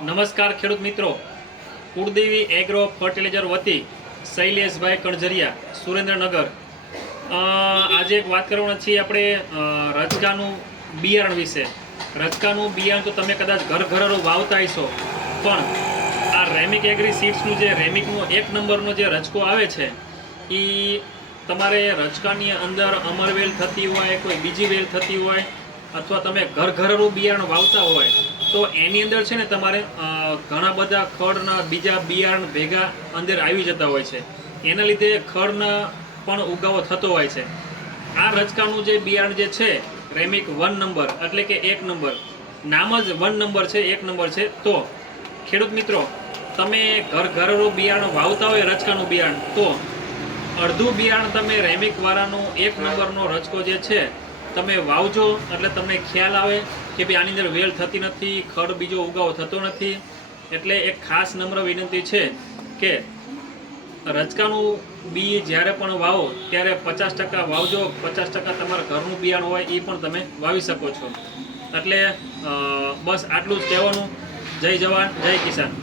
નમસ્કાર ખેડૂત મિત્રો. કુળદેવી એગ્રો ફર્ટિલાઇઝર વતી શૈલેષભાઈ કણઝરિયા, સુરેન્દ્રનગર. આજે એક વાત કરવાના છીએ આપણે રજકાનું બિયારણ વિશે. રજકાનું બિયારણ તો તમે કદાચ ઘર ઘરરો વાવતા હશો પણ આ રેમિક એગ્રી સીડ્સનું જે રેમિકનો એક નંબરનો જે રજકો આવે છે એ તમારે રજકાની અંદર અમરવેલ થતી હોય, કોઈ બીજી વેલ થતી હોય, અથવા તમે ઘર ઘરરું બિયારણ વાવતા હોય તો એની અંદર છે ને તમારે ઘણા બધા ખડના બીજા બિયારણ ભેગા અંદર આવી જતા હોય છે. એના લીધે ખડના પણ ઉગાવો થતો હોય છે. આ રચકાનું જે બિયારણ જે છે, રેમિક વન નંબર, એટલે કે એક નંબર, નામ જ વન નંબર છે, એક નંબર છે. તો, ખેડૂત મિત્રો, તમે ઘર ઘરનું બિયારણ વાવતા હોય રચકાનું બિયારણ, તો, અડધું બિયારણ તમે રેમિક વાળાનો એક નંબરનો રચકો જે છે તમે વાવજો, એટલે તમને ખ્યાલ આવે કે ભાઈ આની અંદર વેલ થતી નથી, ખડ બીજો ઉગાવો થતો નથી. એટલે એક ખાસ નમ્ર વિનંતી છે કે રચકાનું બી જ્યારે પણ વાવો, ત્યારે પચાસ ટકા વાવજો, પચાસ ટકા તમારા ઘરનું બિયારણ હોય એ પણ તમે વાવી શકો છો. એટલે બસ આટલું જ કહેવાનું. જય જવાન, જય કિસાન.